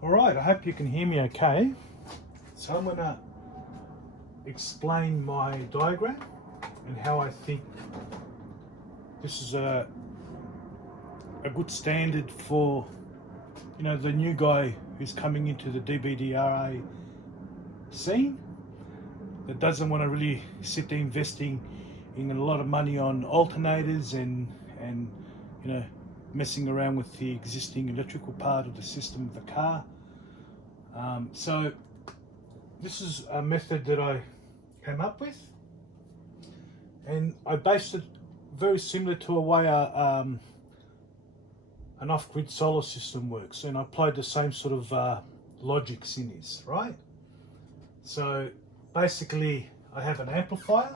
Alright, I hope you can hear me okay. So I'm going to explain my diagram and how I think this is a good standard for, the new guy who's coming into the DBDRA scene that doesn't want to really sit there investing in a lot of money on alternators and messing around with the existing electrical part of the system of the car. So this is a method that I came up with, and I based it very similar to a way an off-grid solar system works, and I applied the same sort of logics in this, right? So basically I have an amplifier,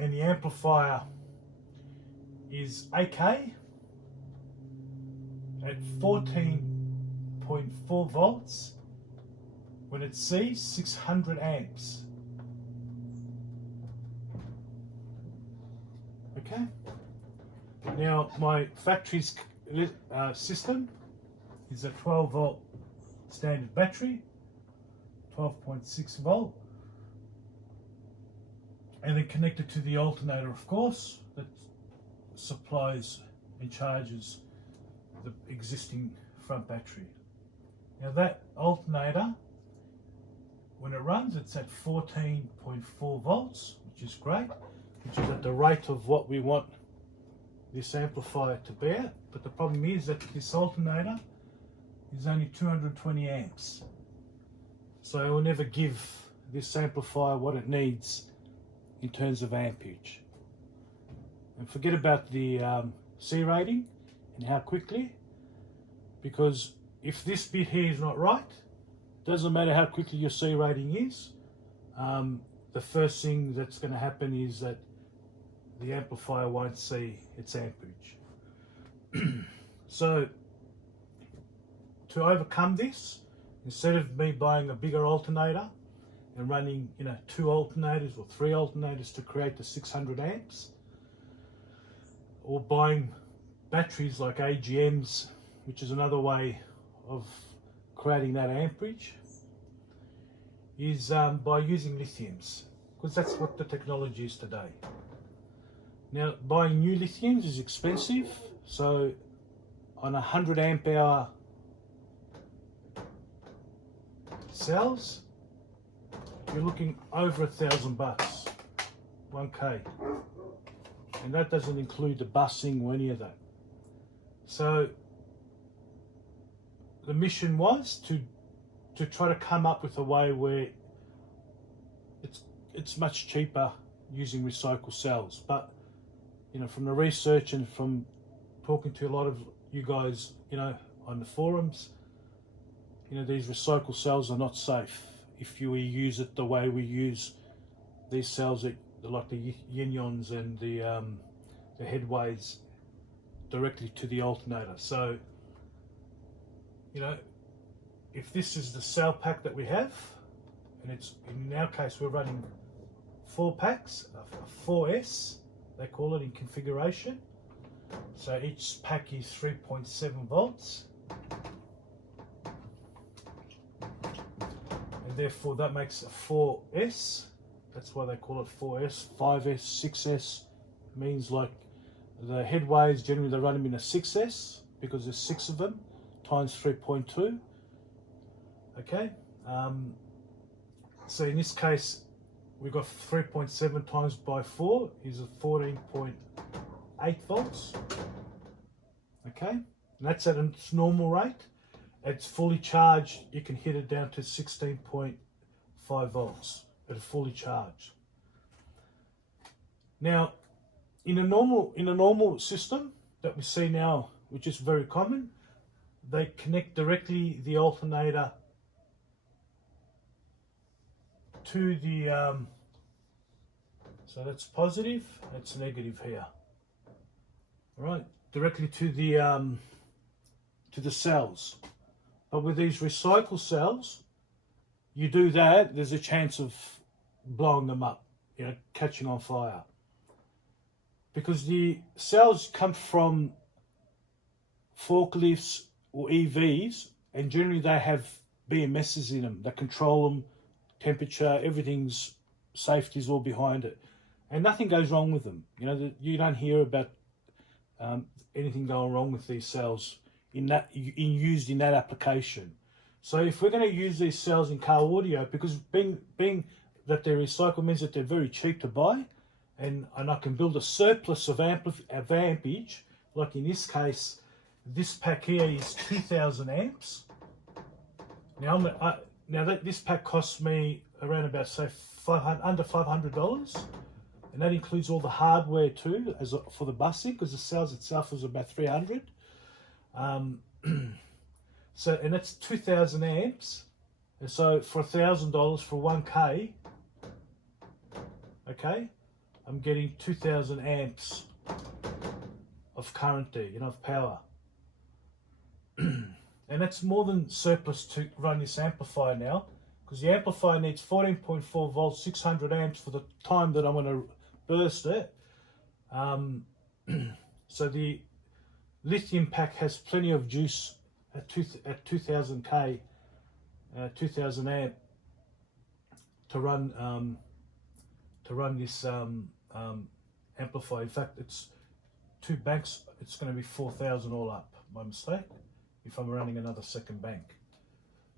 and the amplifier is AK at 14.4 volts when it sees 600 amps. Okay. Now my factory's system is a 12 volt standard battery, 12.6 volt, and then connected to the alternator, of course, that supplies and charges the existing front battery. Now that alternator, when it runs, it's at 14.4 volts, which is great, which is at the rate of what we want this amplifier to be at. But the problem is that this alternator is only 220 amps. So it will never give this amplifier what it needs in terms of ampage. And forget about the C rating and how quickly, because if this bit here is not right, doesn't matter how quickly your C rating is, the first thing that's going to happen is that the amplifier won't see its amperage. So to overcome this, instead of me buying a bigger alternator and running 2 alternators or 3 alternators to create the 600 amps, or buying batteries like AGMs, which is another way of creating that amperage, is by using lithiums, because that's what the technology is today. Now, buying new lithiums is expensive, so on 100 amp hour cells, you're looking over $1,000, 1K, and that doesn't include the busing or any of that. So the mission was to try to come up with a way where it's much cheaper using recycled cells. But from the research and from talking to a lot of you guys on the forums, these recycled cells are not safe if you use it the way we use these cells, like the yin-yons and the headways, directly to the alternator. So if this is the cell pack that we have, and it's, in our case, we're running 4 packs, a 4S they call it in configuration. So each pack is 3.7 volts, and therefore that makes a 4S. That's why they call it 4S. 5S, 6S means, like, the headways, generally they run them in a 6S because there's 6 of them times 3.2. Okay, so in this case we've got 3.7 times by 4 is a 14.8 volts. Okay, and that's at its normal rate. It's fully charged, you can hit it down to 16.5 volts at a fully charged. Now, in a normal system that we see now, which is very common, they connect directly the alternator to the so that's positive, that's negative here. All right, directly to the cells. But with these recycle cells, you do that, there's a chance of blowing them up, catching on fire. Because the cells come from forklifts or EVs, and generally they have BMSs in them that control them, temperature, everything's safety's all behind it, and nothing goes wrong with them. You know, you don't hear about anything going wrong with these cells used in that application. So if we're going to use these cells in car audio, because being that they're recycled means that they're very cheap to buy, and I can build a surplus of ampage, like in this case, this pack here is 2000 amps. Now, this pack costs me around about, say, under $500, and that includes all the hardware too, for the busing, because the cells itself was about 300. So, and that's 2000 amps, and so for $1,000 for 1K, okay, I'm getting 2000 amps of current there, you know, of power. And that's more than surplus to run this amplifier now, because the amplifier needs 14.4 volts, 600 amps for the time that I'm going to burst it. So the lithium pack has plenty of juice at 2000K, 2000 amp to run this amplifier. In fact, it's 2 banks. It's going to be 4,000 all up. My mistake. If I'm running another second bank,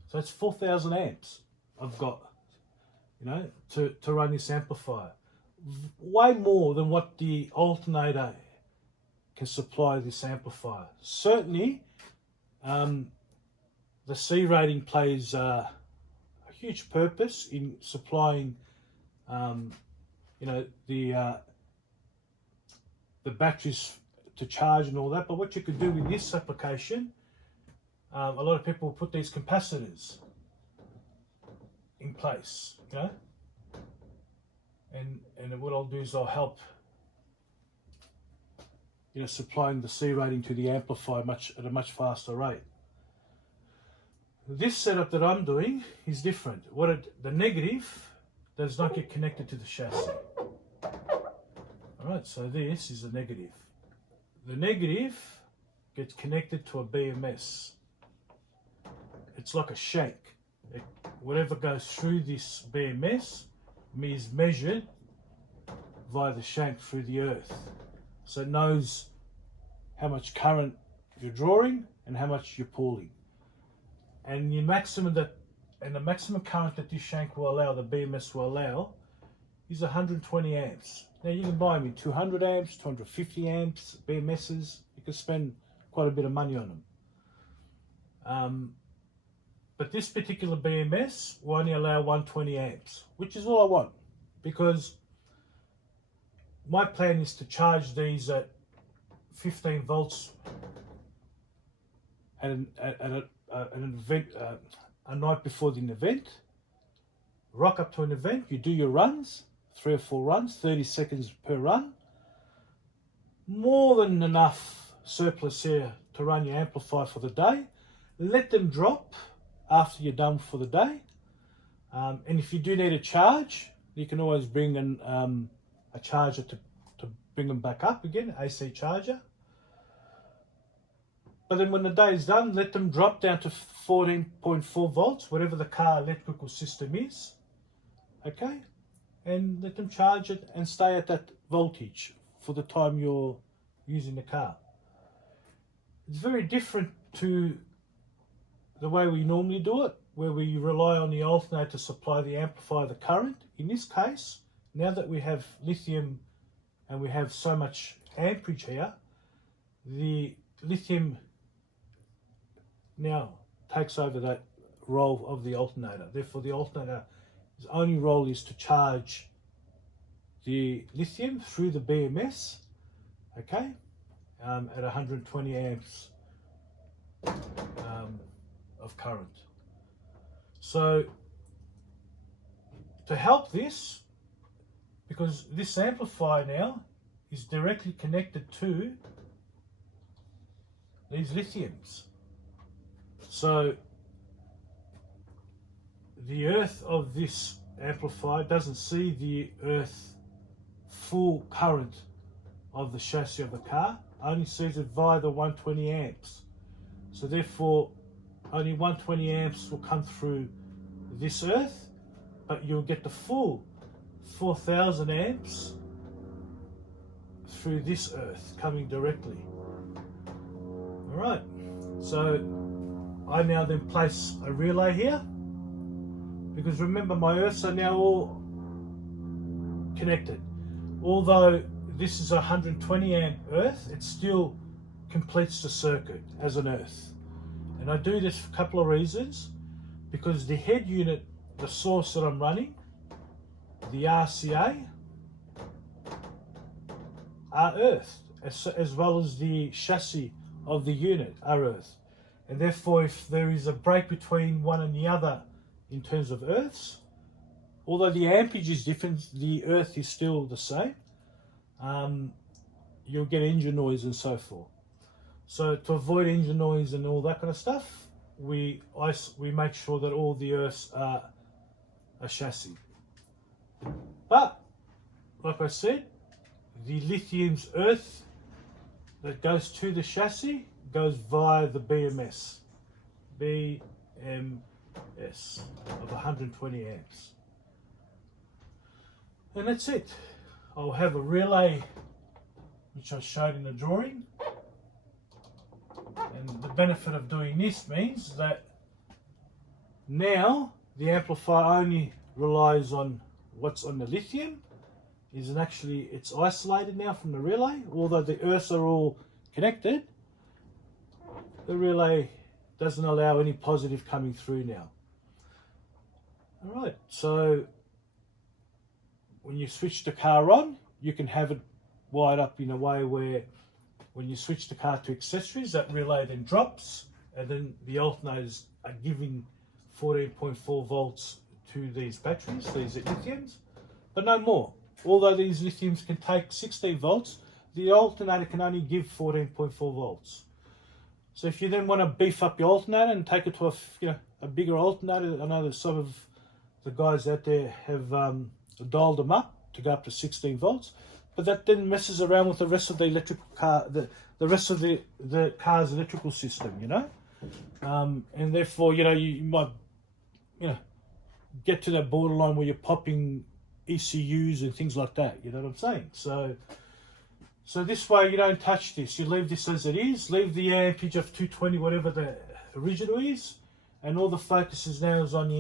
so it's 4,000 amps I've got, you know, to run this amplifier. Way more than what the alternator can supply this amplifier. Certainly, the C rating plays a huge purpose in supplying, you know, the batteries to charge and all that. But what you could do with this application, a lot of people put these capacitors in place, you know, and what I'll do is I'll help, you know, supplying the C rating to the amplifier at a much faster rate. This setup that I'm doing is different. The negative does not get connected to the chassis. Alright, so this is the negative. The negative gets connected to a BMS. It's like a shank. Whatever goes through this BMS is measured via the shank through the earth. So it knows how much current you're drawing and how much you're pulling. And the maximum current that this shank will allow, the BMS will allow, is 120 amps. Now you can buy them in 200 amps, 250 amps, BMSs. You can spend quite a bit of money on them. But this particular BMS will only allow 120 amps, which is all I want, because my plan is to charge these at 15 volts at an event, a night before the event. Rock up to an event, you do your runs, 3 or 4 runs, 30 seconds per run. More than enough surplus here to run your amplifier for the day. Let them drop after you're done for the day. And if you do need a charge, you can always bring a charger to bring them back up again, AC charger. But then when the day is done, let them drop down to 14.4 volts, whatever the car electrical system is. Okay? And let them charge it and stay at that voltage for the time you're using the car. It's very different to the way we normally do it, where we rely on the alternator to supply the amplifier the current. In this case, now that we have lithium and we have so much amperage here, the lithium now takes over that role of the alternator. Therefore, the alternator's only role is to charge the lithium through the BMS, okay, at 120 amps of current. So to help this, because this amplifier now is directly connected to these lithiums, so the earth of this amplifier doesn't see the earth full current of the chassis of the car, only sees it via the 120 amps. So therefore only 120 amps will come through this earth, but you'll get the full 4000 amps through this earth coming directly. Alright, so I now then place a relay here, because remember my earths are now all connected. Although this is a 120 amp earth, it still completes the circuit as an earth. And I do this for a couple of reasons, because the head unit, the source that I'm running, the RCA, are earthed, as well as the chassis of the unit are earthed. And therefore, if there is a break between one and the other in terms of earths, although the ampage is different, the earth is still the same. You'll get engine noise and so forth. So to avoid engine noise and all that kind of stuff, we make sure that all the earths are chassis. But like I said, the lithium's earth that goes to the chassis goes via the BMS of 120 amps. And that's it. I'll have a relay which I showed in the drawing, and the benefit of doing this means that now the amplifier only relies on what's on the lithium. It's isolated now from the relay. Although the earths are all connected, the relay doesn't allow any positive coming through now. Alright, so when you switch the car on, you can have it wired up in a way where when you switch the car to accessories, that relay then drops, and then the alternators are giving 14.4 volts to these batteries, these lithiums, but no more. Although these lithiums can take 16 volts, the alternator can only give 14.4 volts. So if you then want to beef up your alternator and take it to a bigger alternator, I know that some of the guys out there have dialed them up to go up to 16 volts, but that then messes around with the rest of the electrical car, the rest of the car's electrical system, and therefore you might get to that borderline where you're popping ECUs and things like that. You know what I'm saying? So this way you don't touch this. You leave this as it is. Leave the ampage of 220, whatever the original is, and all the focus is now is on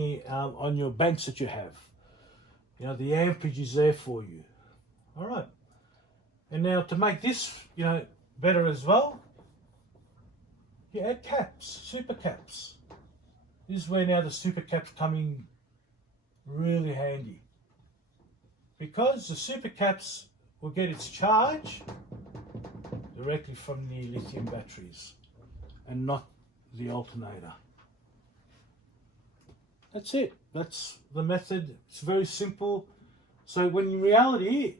your banks that you have. The ampage is there for you. All right. And now to make this better as well, you add caps, super caps. This is where now the super caps come in really handy, because the super caps will get its charge directly from the lithium batteries and not the alternator. That's it. That's the method. It's very simple. So when in reality,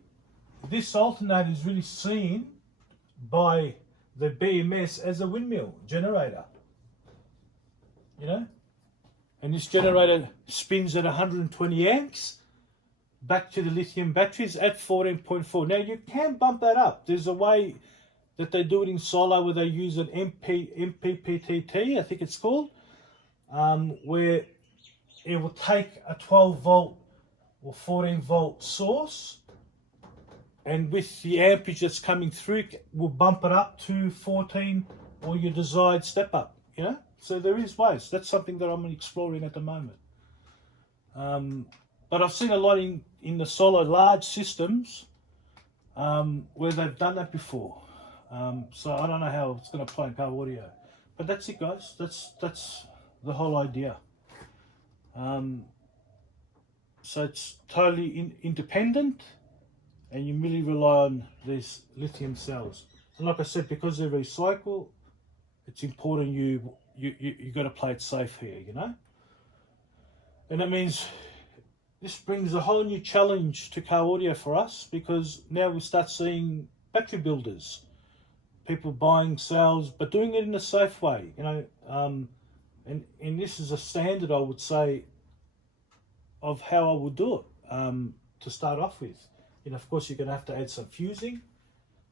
this alternator is really seen by the BMS as a windmill generator. And this generator spins at 120 amps back to the lithium batteries at 14.4. Now you can bump that up. There's a way that they do it in solar where they use an MPPT, I think it's called, where it will take a 12 volt or 14 volt source, and with the ampage that's coming through, will bump it up to 14 or your desired step up, So there is ways. That's something that I'm exploring at the moment. But I've seen a lot in the solar large systems where they've done that before. So I don't know how it's going to play in car audio. But that's it, guys. That's the whole idea. So it's totally independent, and you merely rely on these lithium cells. And like I said, because they recycle, it's important you got to play it safe here, And that means this brings a whole new challenge to car audio for us, because now we start seeing battery builders, people buying cells, but doing it in a safe way, and this is a standard, I would say, of how I would do it to start off with. Of course, you're going to have to add some fusing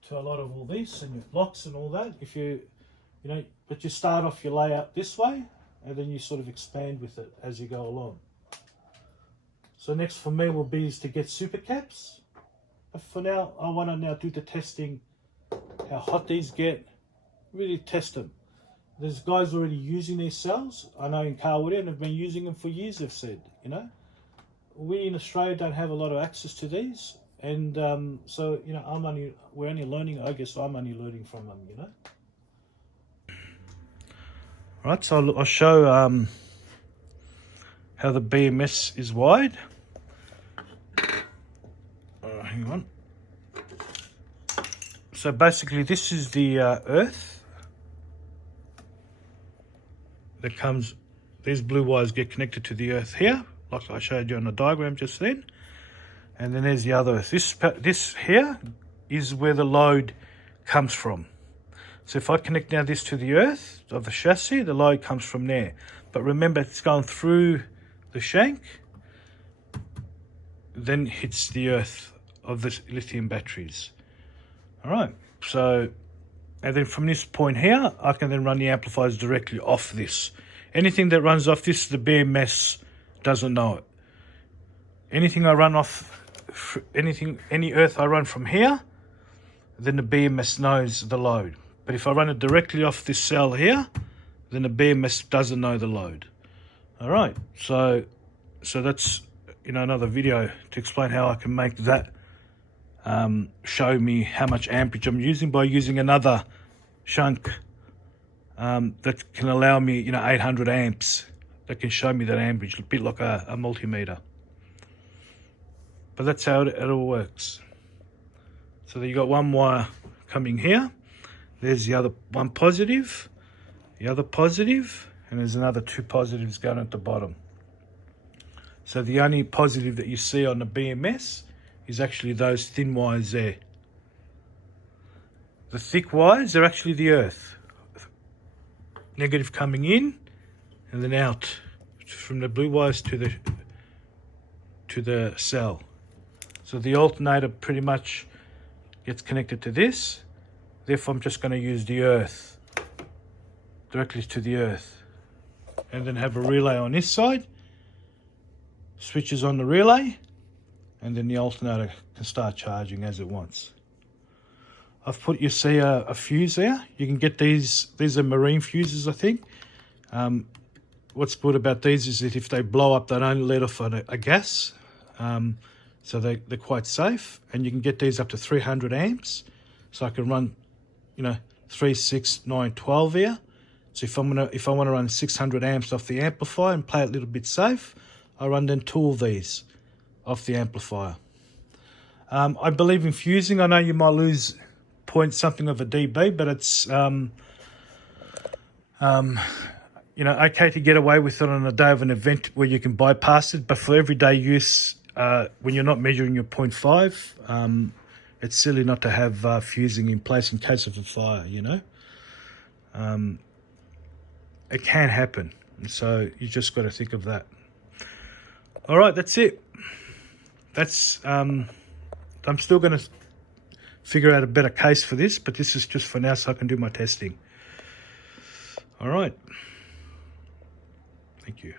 to a lot of all this and your blocks and all that if you You know, but you start off your layout this way, and then you sort of expand with it as you go along. So next for me will be is to get super caps. But for now, I want to now do the testing, how hot these get, really test them. There's guys already using these cells, I know in Carwood, and have been using them for years, they've said, you know. We in Australia don't have a lot of access to these, and so, you know, we're only learning, I guess I'm only learning from them, you know. Right, so I'll show how the BMS is wired. Hang on. So basically this is the earth that comes, these blue wires get connected to the earth here, like I showed you on the diagram just then. And then there's the other earth. This here is where the load comes from. So if I connect now this to the earth of the chassis, the load comes from there. But remember, it's going through the shank, then hits the earth of the lithium batteries. All right, so, and then from this point here, I can then run the amplifiers directly off this. Anything that runs off this, the BMS doesn't know it. Anything I run off, any earth I run from here, then the BMS knows the load. But if I run it directly off this cell here, then the BMS doesn't know the load. All right, so that's, you know, another video to explain how I can make that show me how much amperage I'm using by using another shunt that can allow me, you know, 800 amps that can show me that amperage, a bit like a multimeter. But that's how it all works. So you got one wire coming here, there's the other one positive, the other positive, and there's another two positives going at the bottom. So the only positive that you see on the BMS is actually those thin wires there. The thick wires are actually the earth. Negative coming in and then out from the blue wires to the cell. So the alternator pretty much gets connected to this. Therefore I'm just going to use the earth directly to the earth, and then have a relay on this side, switches on the relay, and then the alternator can start charging as it wants. I've put, you see a fuse there. You can get these are marine fuses, I think. What's good about these is that if they blow up, they don't let off a gas. So they're quite safe, and you can get these up to 300 amps. So I can run, you know, 3, 6, 9, 12 here. So if I want to run 600 amps off the amplifier and play it a little bit safe, I run then 2 of these off the amplifier. I believe in fusing. I know you might lose point something of a dB, but it's you know, okay to get away with it on a day of an event where you can bypass it. But for everyday use, when you're not measuring your 0.5, it's silly not to have fusing in place in case of a fire, you know. It can happen, so you just got to think of that. All right, that's it. That's I'm still going to figure out a better case for this, but this is just for now so I can do my testing. All right. Thank you.